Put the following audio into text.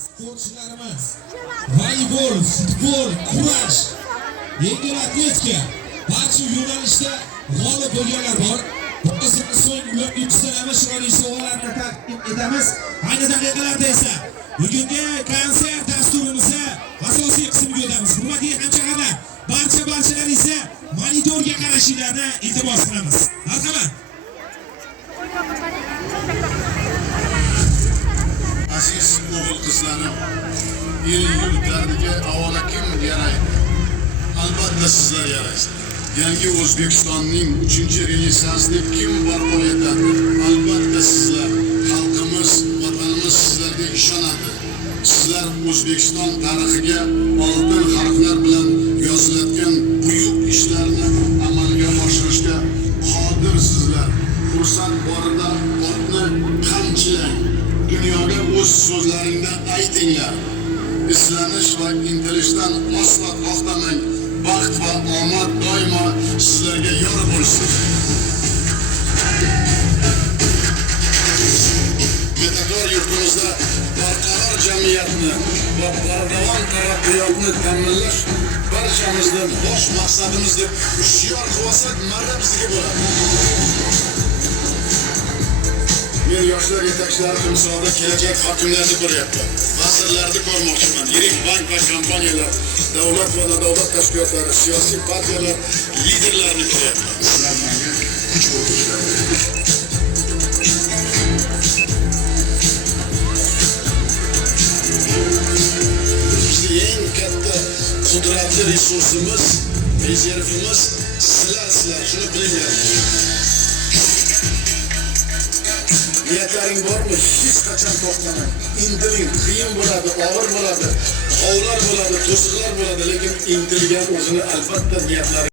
Sportchilarimiz voleybol, futbol, kurash, yengil atletika barcha yo'nalishda g'olib bo'lganlar bor. Bundan so'ng ularga yuksalamish chiroyli sovg'alarni taqdim etamiz. Ayni daqiqalarda esa bugungi konsert dasturimizga asosiy qismga o'tamiz. Hurmatli hamshahrilar, barchalar esa monitorga qarashinglarni iltimos qilamiz. Marhamat. Aziz o'g'il qizlarim, el yurtlariga avvalo kim yaraydi? Albatta sizlar yaraysiz. Yangi O'zbekistonning 3-renessansini kim barpo etadi? Albatta sizlar. Xalqimiz, vatanimiz sizlarga ishonadi. Sizlar O'zbekiston tarixiga oltin harflar bilan yoziladigan buyuk ishlarni amalga oshirishga qodirsizlar. Fursat borida otni qamchilang. Dunyoga o'z so'zlaringdan aytinglar. Izlanish va intilishdan aslo to'xtamang. Baxt va omad doimo sizlarga yor bo'lsin. Metador yurtimizda barqaror jamiyatni va bardavom taraqqiyotni ta'minlash barchamizning bosh maqsadimiz deb hushyor qilsak, marra bizga bo'ladi. Men yoshlar yetakchilari timsolida kelajak hokimlarni ko'ryapman. Vazirlarni ko'rmoqchiman. Yirik bank va kompaniyalar, davlat va nodavlat tashkilotlari, siyosiy partiyalar liderlarini ko'ryapman. Sizlar menga kuch bo'lishlar. Bizning eng katta qudratli resursimiz, rezervimiz sizlar, shuni bilinglar. Niyatlaring bormi? Hech qachon to'xtamang. Intiling, qiyin bo'ladi, og'ir bo'ladi, g'ovlar bo'ladi, to'siqlar bo'ladi, lekin intilgan o'zini albatta niyatlaring